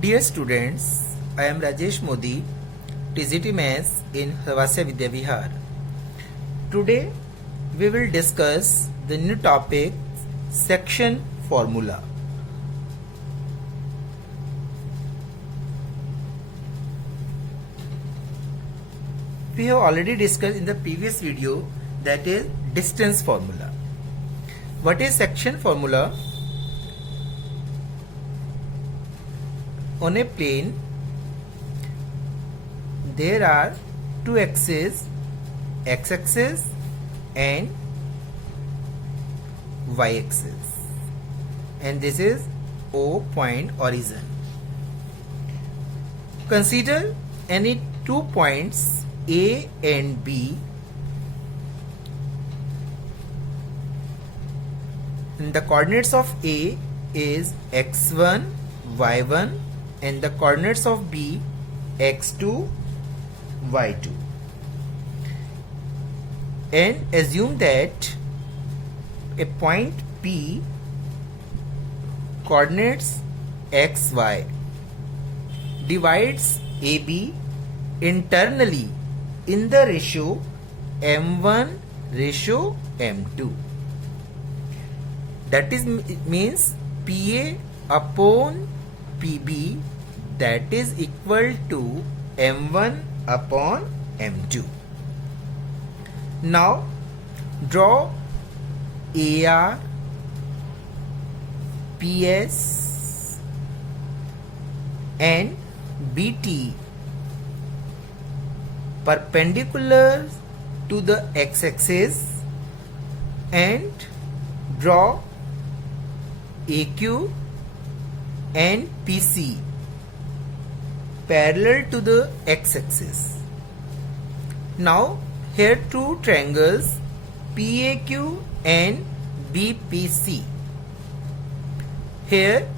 Dear students, I am Rajesh Modi, TGT Maths in Havasya Vidya Vihar. Today we will discuss the new topic section formula. We have already discussed in the previous video, that is distance formula. What is section formula? On a plane, there are two axes, x-axis and y-axis, and this is O point origin. Consider any 2 points A and B, and the coordinates of A is x1, y1, and the coordinates of B x2, y2, and assume that a point P coordinates xy divides AB internally in the ratio m1 ratio m2. That is means PA upon PB, that is equal to m1 upon m2. Now draw AR, PS and BT perpendicular to the x-axis, and draw AQ and PC parallel to the x-axis. Now here two triangles PAQ and BPC. Here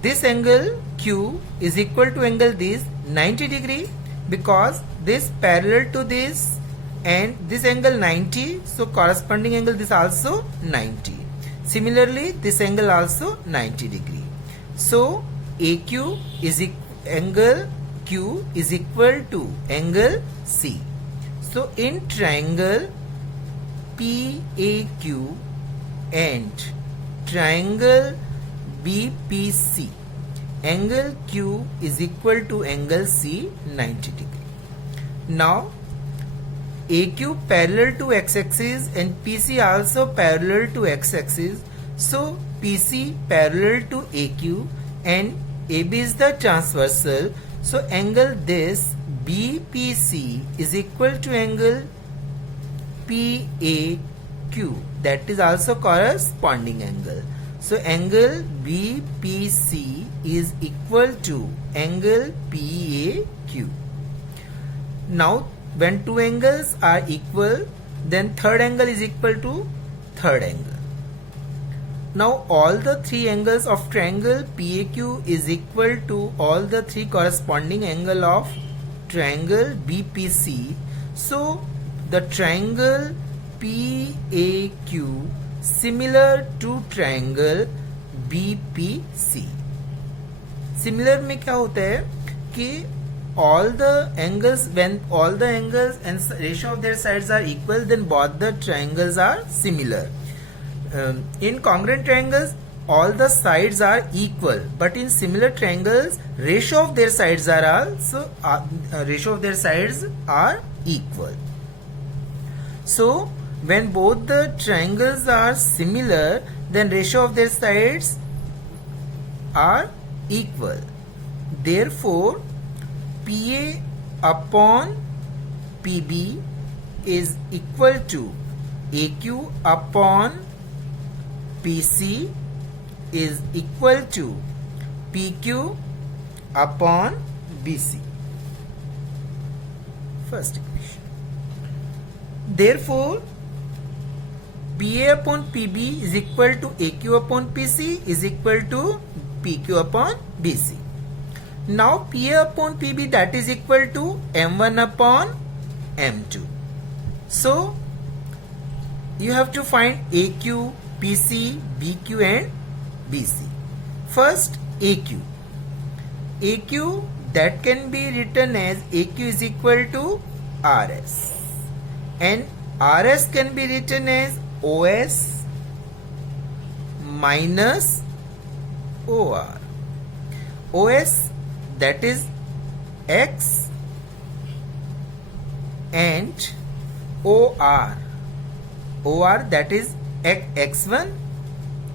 this angle Q is equal to angle this 90 degree, because this parallel to this and this angle 90, so corresponding angle this also 90. Similarly this angle also 90 degree. So AQ is angle Q is equal to angle C. So in triangle PAQ and triangle BPC, angle Q is equal to angle C 90 degree. Now AQ parallel to x-axis and PC also parallel to x-axis, so PC parallel to AQ and AB is the transversal, so angle this BPC is equal to angle PAQ, that is also corresponding angle. So angle BPC is equal to angle PAQ. Now when two angles are equal, then third angle is equal to third angle. Now all the three angles of triangle PAQ is equal to all the three corresponding angle of triangle BPC. So the triangle PAQ similar to triangle BPC. Similar में क्या होता है कि all the angles, when all the angles and ratio of their sides are equal, then both the triangles are similar. In congruent triangles all the sides are equal, but in similar triangles ratio of their sides are also equal. So when both the triangles are similar, then ratio of their sides are equal. Therefore PA upon PB is equal to AQ upon PC is equal to PQ upon BC. First equation. Therefore PA upon PB is equal to AQ upon PC is equal to PQ upon BC. Now PA upon PB, that is equal to M1 upon M2. So you have to find AQ, PC, BQ and BC. First AQ. AQ, that can be written as AQ is equal to RS, and RS can be written as OS minus OR. OS, that is X, and OR, that is X1,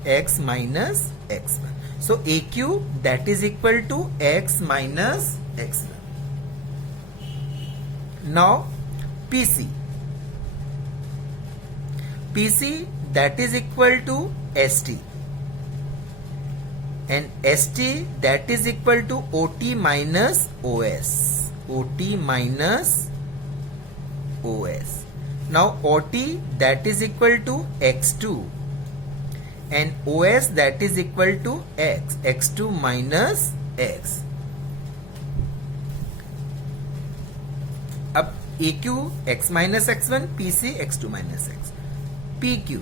X minus X1. So AQ, that is equal to X minus X1. Now PC, that is equal to ST, and ST, that is equal to OT minus OS, Now OT, that is equal to X2, and OS, that is equal to X2 minus X. Up AQ, X minus X1, PC, X2 minus X. PQ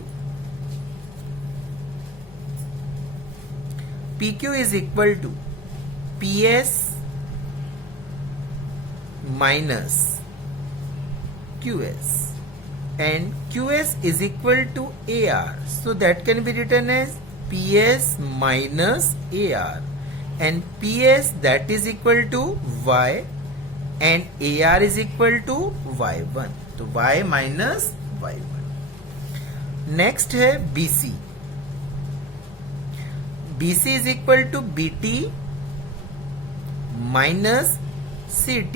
is equal to PS minus QS, and QS is equal to AR, so that can be written as PS minus AR, and PS, that is equal to Y, and AR is equal to Y1, so Y minus Y1. Next है BC is equal to BT minus CT,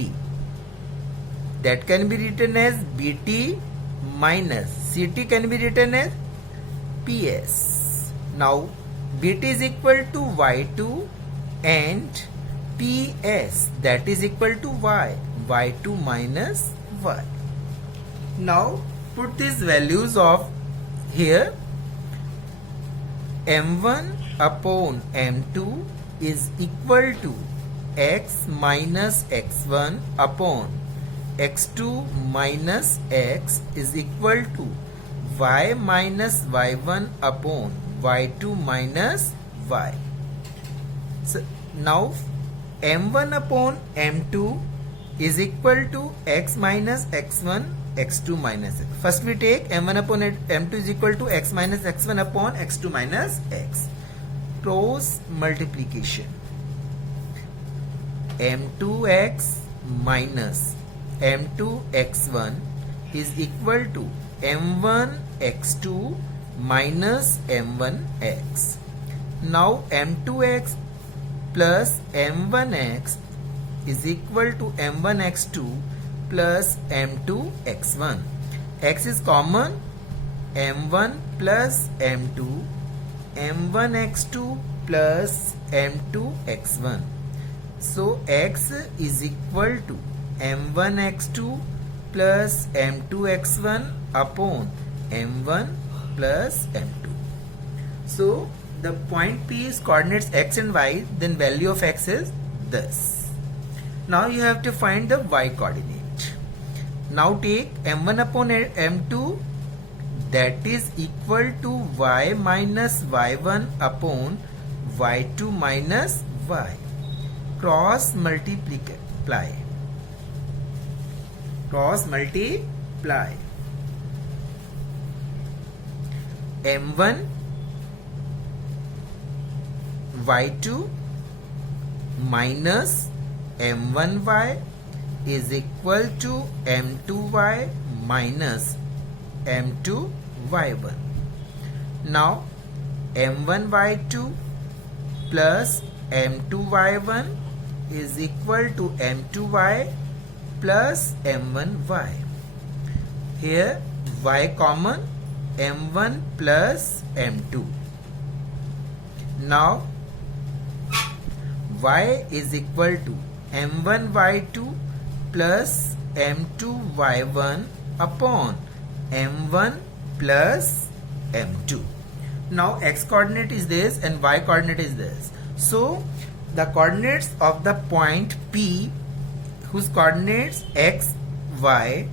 that can be written as BT minus CT can be written as PS. Now BT is equal to Y2 and PS, that is equal to Y2 minus Y. Now put these values of here. M1 upon M2 is equal to X minus X1 upon X2 minus X is equal to Y minus Y1 upon Y2 minus Y. So now M1 upon M2 is equal to X minus X1 X2 minus X. First we take M1 upon M2 is equal to X minus X1 upon X2 minus X. Cross multiplication. M2X minus M2X1 is equal to M1X2 minus M1X. Now M2X plus M1X is equal to M1X2 plus M2X1. X is common, M1 plus M2, M1X2 plus M2X1. So X is equal to M1X2 plus M2X1 upon M1 plus M2. So the point P is coordinates X and Y, then value of X is this. Now you have to find the Y coordinate. Now take M1 upon M2, that is equal to Y minus Y1 upon Y2 minus Y. Cross multiply. M1 Y2 minus M1Y is equal to M2Y minus M2Y1. Now M1Y2 plus M2Y1 is equal to M2Y plus M1Y. Here Y common, M1 plus M2. Now Y is equal to M1Y2 plus M2Y1 upon M1 plus M2. Now X coordinate is this and Y coordinate is this. So the coordinates of the point P, whose coordinates X, Y,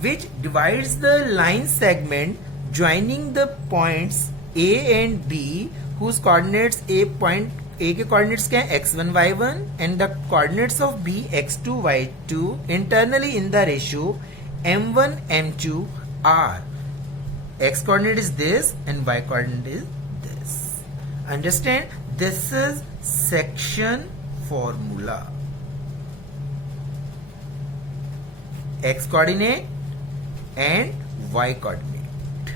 which divides the line segment joining the points A and B, whose coordinates A point A के coordinates क्या है? x1 y1 and the coordinates of B x2 y2 internally in the ratio m1 m2 are x coordinate is this and y coordinate is this. Understand? This is section formula. X coordinate and y coordinate.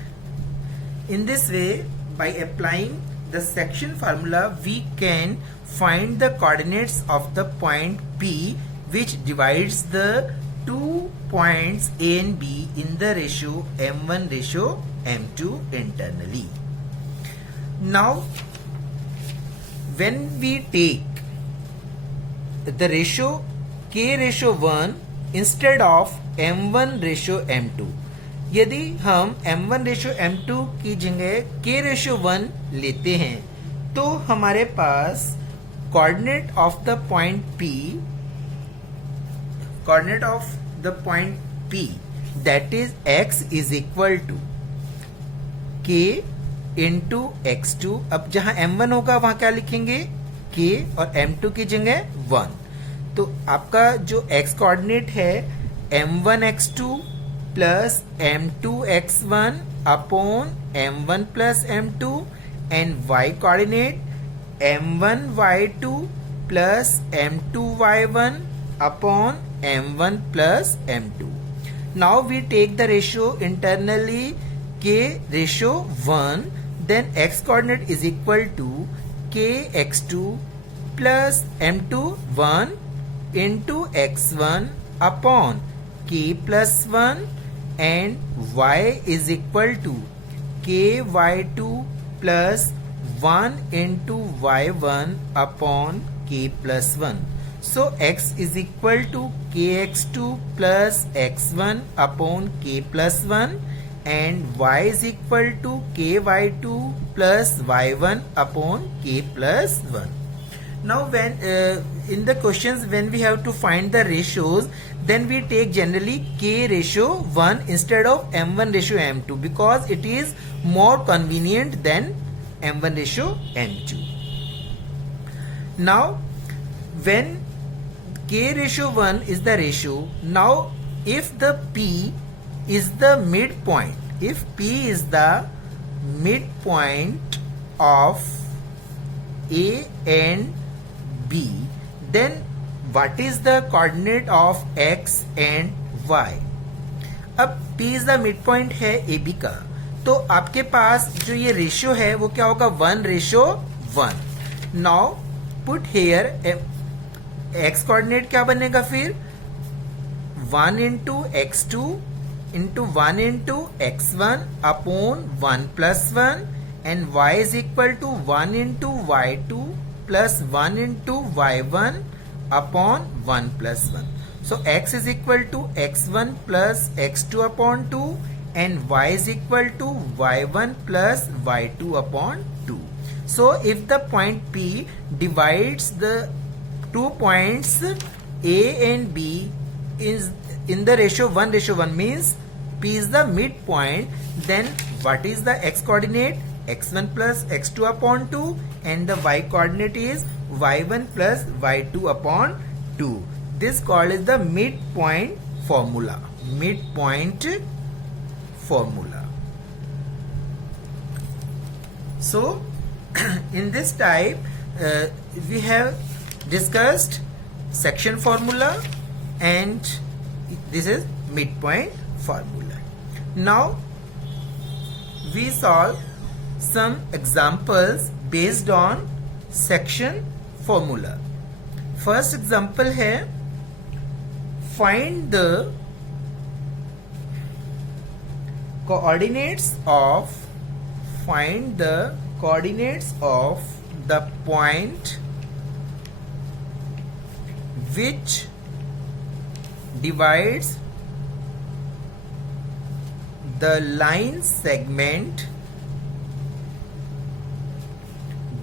In this way, by applying the section formula, we can find the coordinates of the point P which divides the two points A and B in the ratio m1 ratio m2 internally. Now, when we take the ratio k ratio 1 instead of m1 ratio m2, यदि हम m1 ratio m2 की जगह k ratio 1 लेते हैं तो हमारे पास coordinate of the point P that is x is equal to k into x2. अब जहां m1 होगा वहां क्या लिखेंगे? k और m2 की जगह 1. तो आपका जो x कोऑर्डिनेट है m1 x2 plus m2 x1 upon m1 plus m2 and y coordinate m1 y2 plus m2 y1 upon m1 plus m2. Now we take the ratio internally k ratio 1, then x coordinate is equal to k x2 plus m2 1 into x1 upon k plus 1 and y is equal to k y2 plus 1 into y1 upon k plus 1. So x is equal to kx2 plus x1 upon k plus 1 and y is equal to ky2 plus y1 upon k plus 1. Now when in the questions when we have to find the ratios, then we take generally k ratio 1 instead of m1 ratio m2 because it is more convenient than m1 ratio m2. Now when k ratio 1 is the ratio, now if the P is the midpoint, if P is the midpoint of A and B, then what is the coordinate of x and y? अब P is the midpoint है AB का, तो आपके पास जो ये ratio है वो क्या होगा? 1:1. Now put here x coordinate क्या बनेगा फिर? 1 into x2 into 1 into x1 upon 1 plus 1 and y is equal to 1 into y2 plus 1 into y1 upon 1 plus 1. So x is equal to x1 plus x2 upon 2 and y is equal to y1 plus y2 upon 2. So if the point P divides the 2 points A and B is in the ratio 1:1 means P is the midpoint, then what is the x coordinate? x1 plus x2 upon 2 and the y coordinate is y1 plus y2 upon 2. This called is the midpoint formula. Midpoint formula. So in this type we have discussed section formula and this is midpoint formula. Now we solve some examples based on section formula. First example है find the coordinates of the point which divides the line segment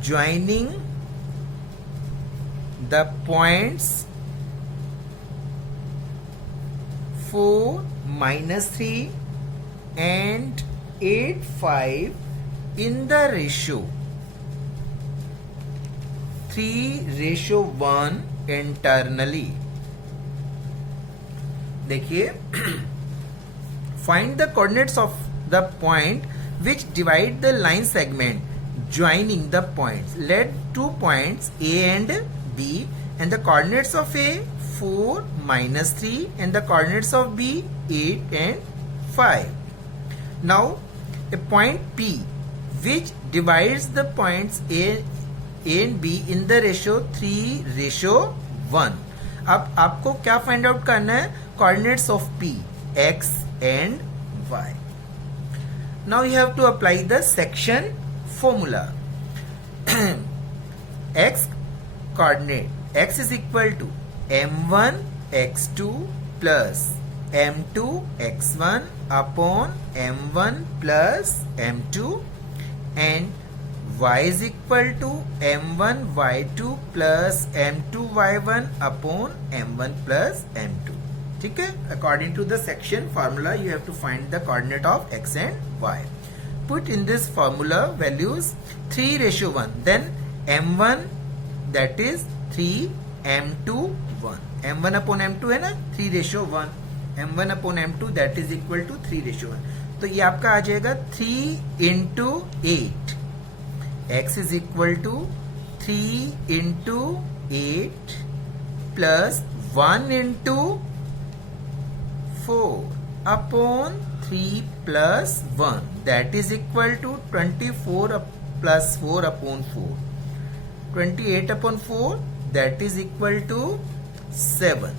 joining the points 4, -3 and 8, 5 in the ratio 3:1 internally. देखिए, find the coordinates of the point which divide the line segment joining the points. Let two points A and B and the coordinates of A 4, -3 and the coordinates of B 8 and 5. Now a point P which divides the points A and B in the ratio 3:1. अब आपको क्या find out करना है? Coordinates of P, X and Y. Now you have to apply the section formula. X coordinate, X is equal to m1 x2 plus m2 x1 upon m1 plus m2, and y is equal to m1 y2 plus m2 y1 upon m1 plus m2. ठीक है? According to the section formula, you have to find the coordinate of x and y. Put in this formula values 3:1. Then m1 that is 3, m2 1. m1 upon m2 है ना, 3:1. m1 upon m2 that is equal to 3:1. तो ये आपका आ जाएगा 3 into 8. x is equal to 3 into 8 plus 1 into 4 upon 3 plus 1, that is equal to 24 plus 4 upon 4. 28 upon 4, that is equal to 7.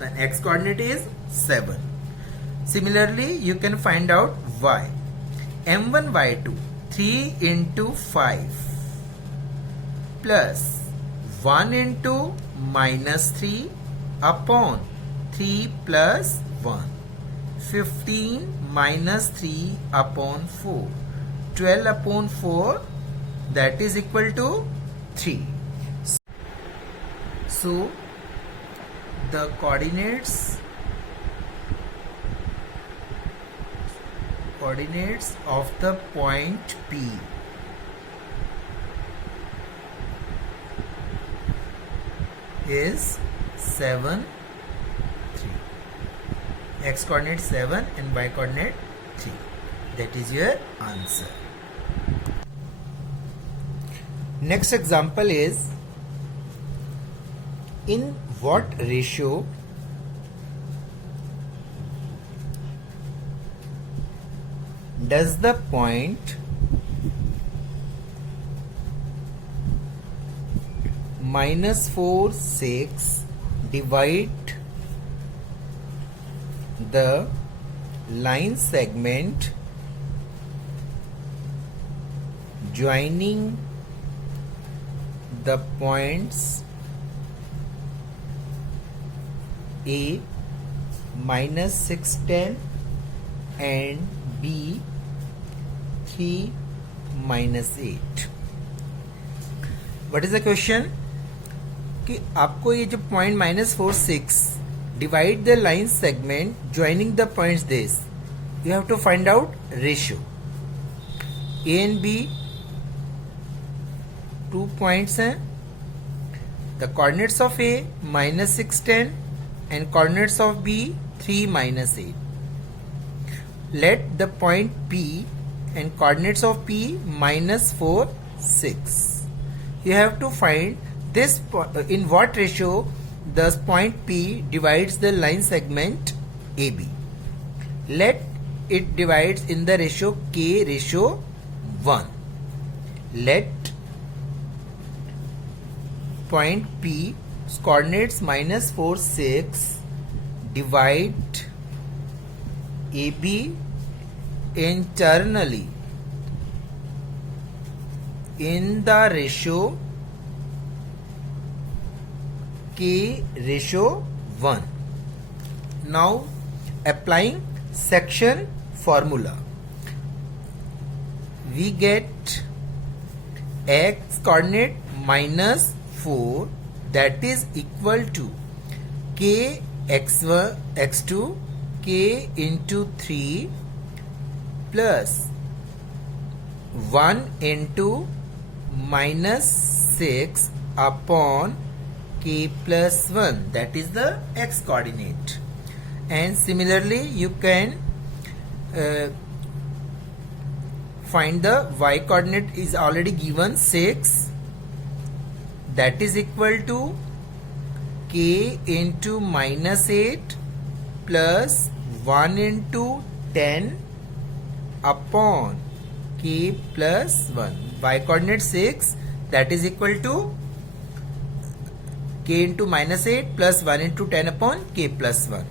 The x coordinate is 7. Similarly, you can find out y. m1 y2 3 into 5 plus 1 into -3 upon 3 plus 1. 15 minus 3 upon 4. 12 upon 4, that is equal to 3. So the coordinates of the point P is 7, 3. X coordinate 7 and Y coordinate 3. That is your answer. Next example is, in what ratio does the point -4, 6 divide the line segment joining the points A -6, 10 and B 3 -8. What is the question? कि आपको ये जो point -4, 6 divide the line segment joining the points this, you have to find out ratio. A and B 2 points हैं. The coordinates of A -6, 10 and coordinates of B 3 -8. Let the point P and coordinates of P -4, 6. You have to find this in what ratio does point P divides the line segment AB. Let it divides in the ratio K:1. Let point P coordinates -4, 6 divide AB internally in the ratio K:1. Now applying section formula, we get x coordinate -4, that is equal to k x2 k into 3 plus 1 into 6 upon k plus 1, that is the x coordinate. And similarly you can find the y coordinate is already given 6, that is equal to k into minus 8 plus 1 into 10 upon k plus 1. Y coordinate 6, that is equal to k into minus 8 plus 1 into 10 upon k plus 1.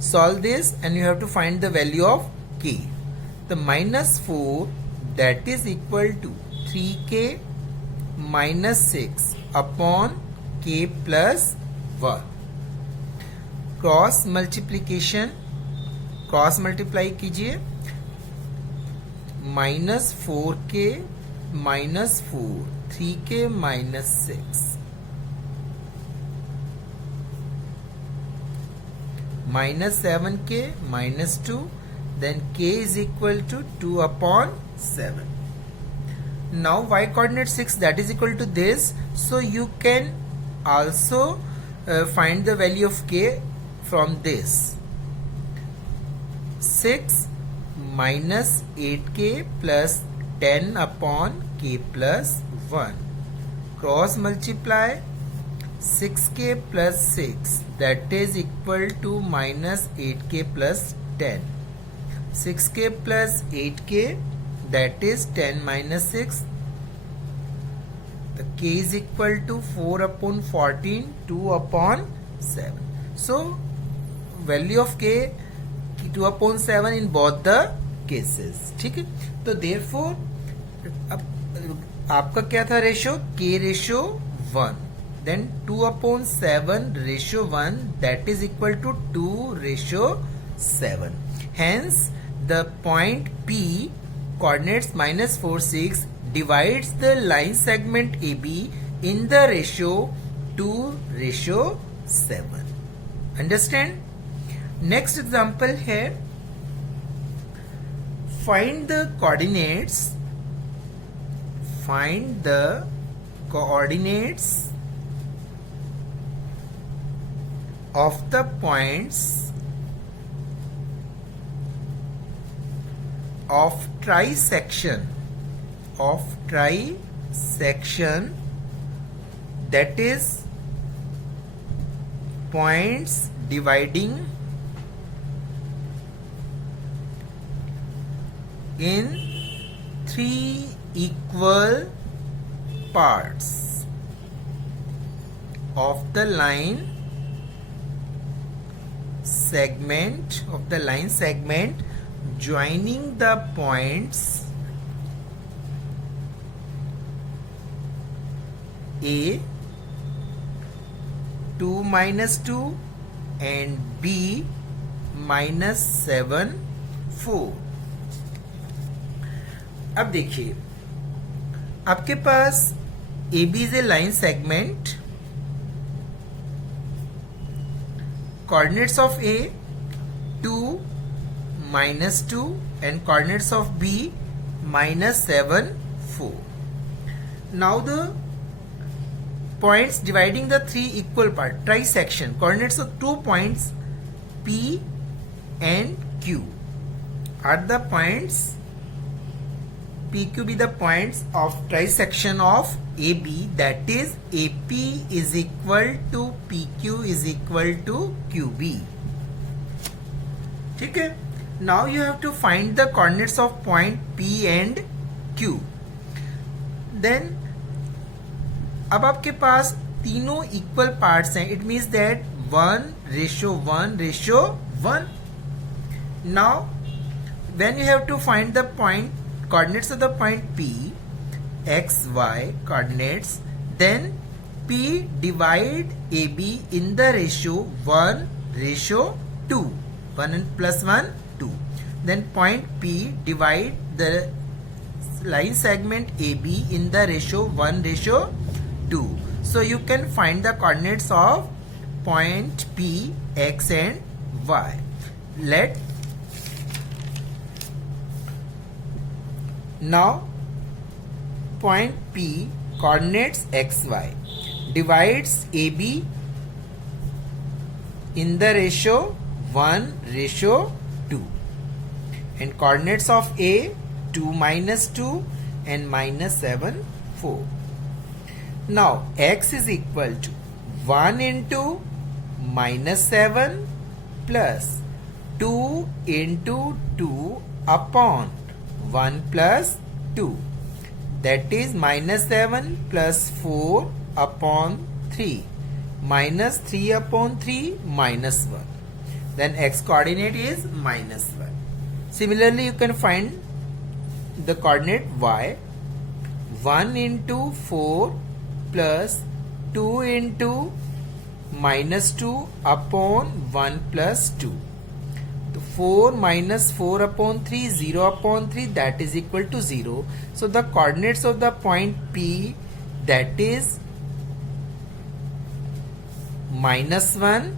Solve this and you have to find the value of k. The minus 4, that is equal to 3k minus 6 upon k plus 1. Cross multiplication, cross multiply कीजिए, minus 4k minus 4, 3k minus 6, minus 7k minus 2, then k is equal to 2 upon 7. Now y coordinate 6, that is equal to this, so you can also find the value of k from this. 6 minus 8k plus 10 upon k plus 1. Cross multiply 6k plus 6, that is equal to minus 8k plus 10. 6k plus 8k, that is 10 minus 6. The k is equal to 4 upon 14, 2 upon 7. So value of k 2 upon 7 in both the cases. ठीक है, तो therefore आपका क्या था ratio, k ratio 1, then 2 upon 7 ratio 1, that is equal to 2 ratio 7. Hence the point P coordinates minus 4 6 divides the line segment AB in the ratio 2 ratio 7. Understand? Next example here, find the coordinates of the points of trisection that is points dividing in 3 equal parts of the line segment joining the points A 2 minus 2 and B minus 7 4. अब देखिए, आपके पास AB is a line segment, coordinates of A 2 minus 2 and coordinates of B minus 7 4. Now the points dividing the 3 equal part trisection, coordinates of 2 points P and Q are the points. PQ be the points of trisection of AB, that is AP is equal to PQ is equal to QB. ठीक है, now you have to find the coordinates of point P and Q. Then अब आपके पास तीनों equal parts हैं, it means that 1 ratio 1 ratio 1. Now when you have to find the point coordinates of the point P, x, y coordinates, then P divide AB in the ratio 1 ratio 2, 1 and plus 1 2. Then point P divide the line segment AB in the ratio 1 ratio 2. So you can find the coordinates of point P, x and y. Let now point P coordinates xy divides AB in the ratio 1:2 and coordinates of A 2 minus 2 and minus 7 4. Now x is equal to 1 into minus 7 plus 2 into 2 upon 1 plus 2, that is minus 7 plus 4 upon 3 minus 3 upon 3 minus 1. Then x coordinate is minus 1. Similarly, you can find the coordinate y. 1 into 4 plus 2 into minus 2 upon 1 plus 2. 4 minus 4 upon 3, 0 upon 3, that is equal to 0. So the coordinates of the point P, that is minus 1,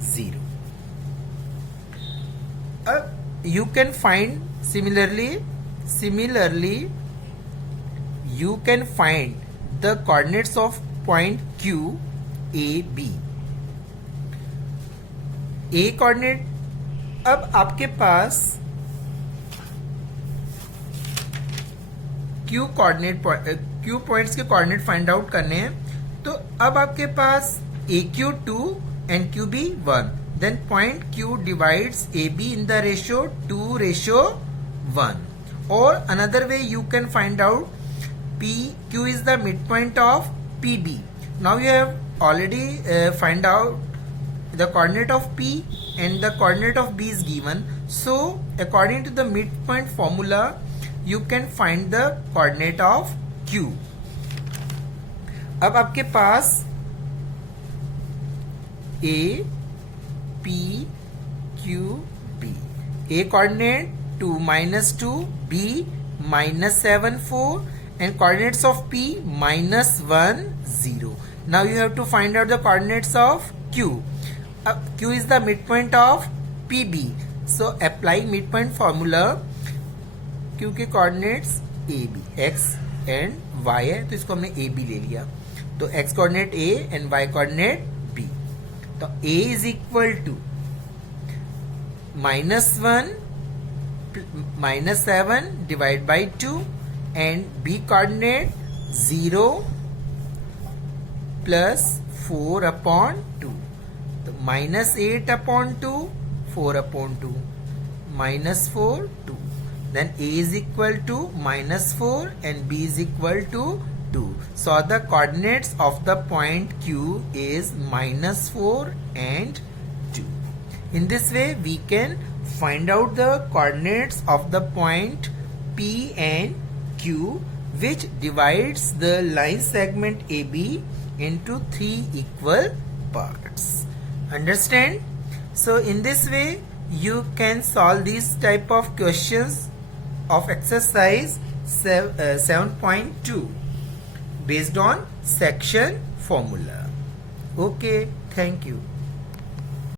0. You can find similarly you can find the coordinates of point Q, A, B. A coordinate, अब आपके पास Q points के coordinate find out करने हैं, तो अब आपके पास AQ 2 and QB 1. Then point Q divides AB in the ratio 2:1. Or another way you can find out PQ is the midpoint of PB. Now you have already find out the coordinate of P and the coordinate of B is given. So according to the midpoint formula, you can find the coordinate of Q. अब आपके पास A, P, Q, B. A coordinate 2 minus 2, B minus 7 4 and coordinates of P minus 1 0. Now you have to find out the coordinates of Q. Q is the midpoint of PB. So apply midpoint formula. Q के coordinates AB, X and Y है, तो इसको हमने AB ले लिया, तो X coordinate A and Y coordinate B. तो A is equal to minus 1 minus 7 divided by 2 and B coordinate 0 plus 4 upon 2. तो minus 8 upon 2, 4 upon 2, minus 4, 2. Then A is equal to minus 4 and B is equal to 2. So the coordinates of the point Q is minus 4 and 2. In this way we can find out the coordinates of the point P and Q, which divides the line segment AB into 3 equal parts. Understand? So in this way you can solve these type of questions of exercise 7.2 based on section formula. Okay, thank you.